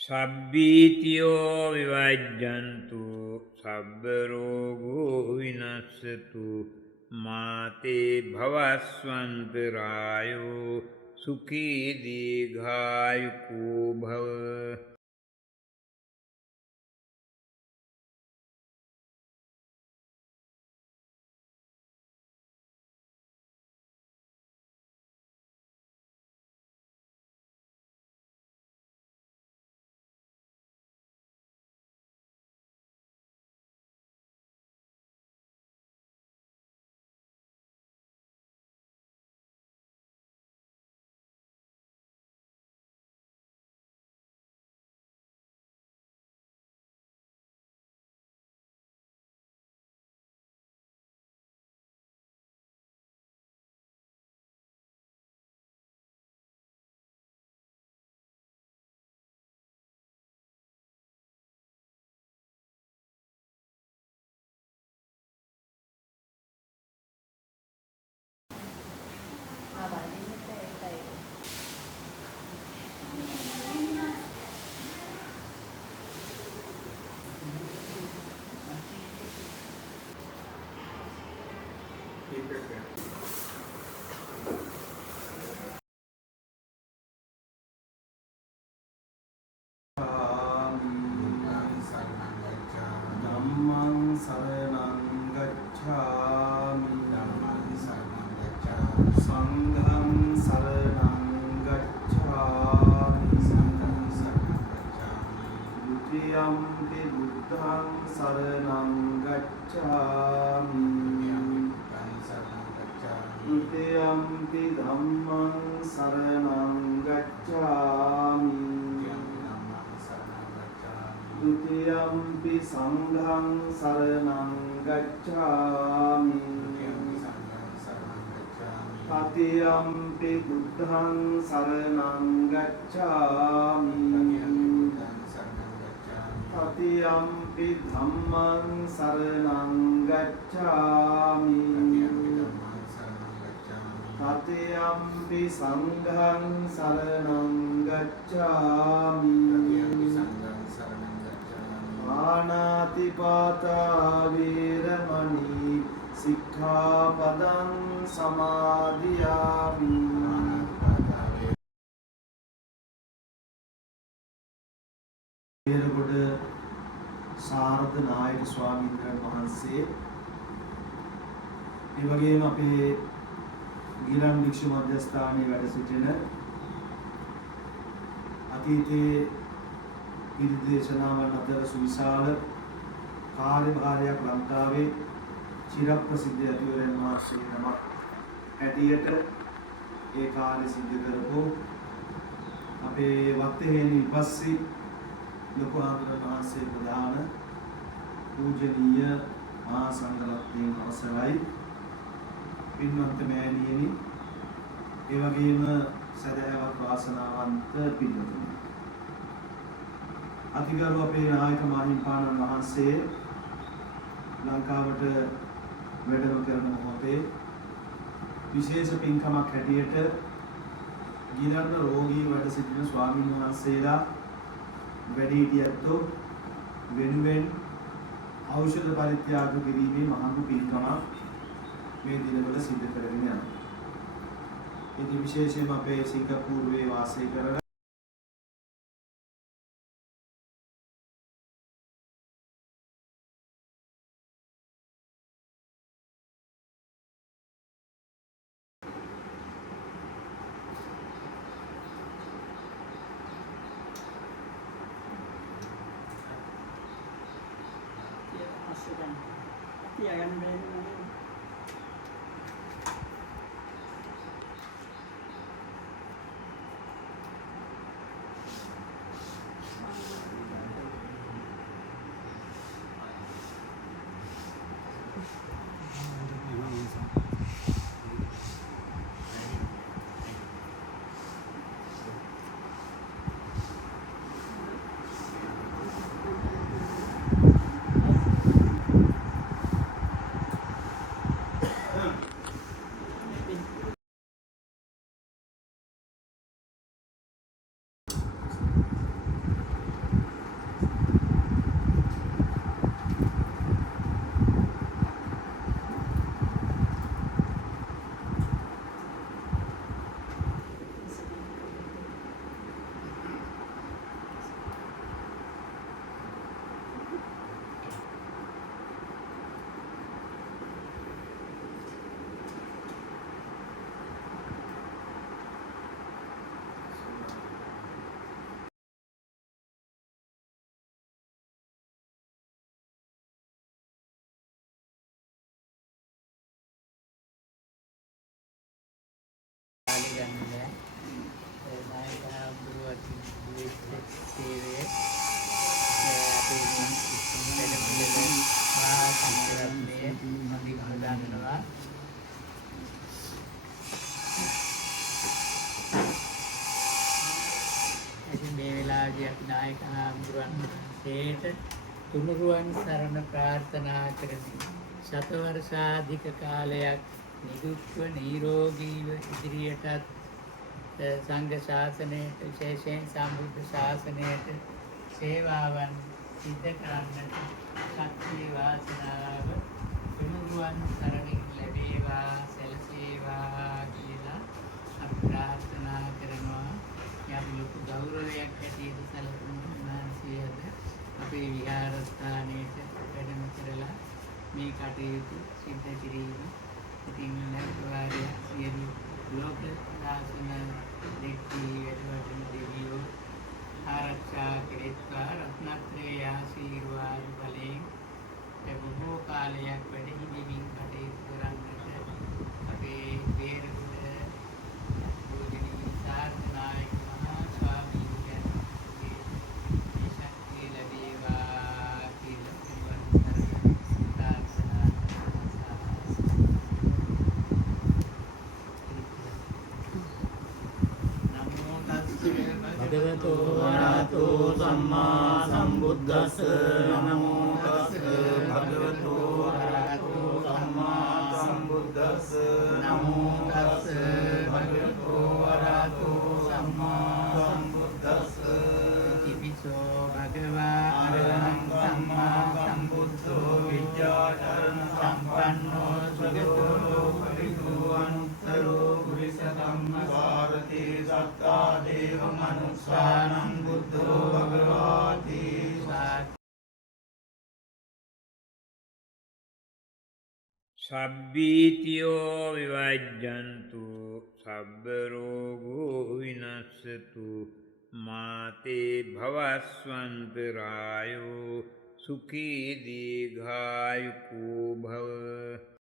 සබ්බීතියෝ විවජ්ජන්තු සබ්බ රෝගෝ විනස්සතු මාතේ භවස්වන්තරායෝ සුඛී දීඝායුකෝ භව. Tatiyampi buddhang saranang gacchami. Tatiyampi dhammang saranang gacchami. Tatiyampi sanghang saranang gacchami. Panatipata veramani සික්ඛාපදං සමාදියාමි. පෙරගොඩ සාරද නායක ස්වාමීන් වහන්සේ ඒ වගේම අපේ ගිලන් වික්ෂු මධ්‍යස්ථානයේ වැඩ සිටින අතීතයේ ඉර්දේශනාවන් අතර සුවිශාල කාර්යභාරයක් ලංකාවේ චිරප්‍රසිද්ධ අධිවරයන් වහන්සේ නමක් හැටියට ඒ කාර්ය සිද්ධ කරපු අපේ වත්තේහෙනි විපස්සී ලොකු ආමරණ වහන්සේ ප්‍රධාන පූජනීය මහා සංඝරත්නයේ අවසරයි පින්වන්ත මෑණියනි ඒ වගේම සදහවත් වාසනාවන්ත පින්වතුනි අතිගරු අපේ නායක මාහිම්පාණන් වහන්සේ ලංකාවට වැඩම කරන මොහොතේ විශේෂ පින්කමක් හැටියට ගිලන්න රෝගී වැඩ සිටින ස්වාමීන් වහන්සේලා වැඩිහිටියන්ට වෙනුවෙන් ඖෂධ පරිත්‍යාග කිරීමේ මහඟු පින්කමක් මේ දිනවල සිදු කරගෙන යනවා. ඉතින් විශේෂයෙන්ම අපේ සිංගප්පූරුවේ වාසය කරන ආදී අපි නායක හාමුදුරුවන් වහන්සේට තුනුරුවන් සරණ ප්‍රාර්ථනා කරමි. ශතවර්ෂාධික කාලයක් නිදුක්ව නිරෝගීව ඉදිරියටත් සංඝ ශාසනයට විශේෂයෙන් සම්බුද්ධ ශාසනයට සේවාවන් සිද්ධ කරන්නට ශක්තිය වාසනාව තුනුරුවන් සරණින් ලැබේවා සැලසේවා කියලා අපි ප්‍රාර්ථනා කරනවා. අපි ලොකු ගෞරවයක් ඇටියට සැලකුම් උන්වහන්සේද අපේ විහාරස්ථානයට වැඩම කරලා මේ කටයුතු සිද්ධ කිරීම. ඉතින් නැවතවාරයක් සියලු ලෝක ශාසන දෙක්වී වැඩවටන දෙවියෝ ආරක්ෂා කෙරෙත්වා රත්නත්‍රයේ ආශීර්වාද බලයෙන් බොහෝ කාලයක් වැඩ හිඳමින් කටයුතු කරන්නට අපේ බේරගුඩ පූජනීය සාර්ථනායක මහා ස්වාමීන් වහන්සේගේ මේ ශක්තිය ලැබේවා කියලා පිළිවන් කරගෙන ප්‍රාර්ථනා කරනවා. නමෝ තස්සේ භගවතු වරහතෝ සම්මා සම්බුද්දස්ස නමෝ තස්සේ භගවතු වරහතෝ සම්මා සම්බුද්දස්ස නමෝ තස්සේ භගවතු වරහතෝ සම්මා සම්බුද්දස්ස ඉතිපිසෝ භගවා අරහං සම්මා සම්බුද්ධෝ විද්‍යාචරණ සම්පන්නෝ සුගතෝ ලෝකවිදෝ අනුත්තරෝ පුරිස ධම්ම සාරති සත්තා දේව මනුස්සානං බුද්ධෝ භගවාති සබ්බීතියෝ විවජ්ජන්තු සබ්බ රෝගෝ විනස්සතු මාතේ භවස්වන්තරායෝ සුඛී දීඝායුකෝ භව.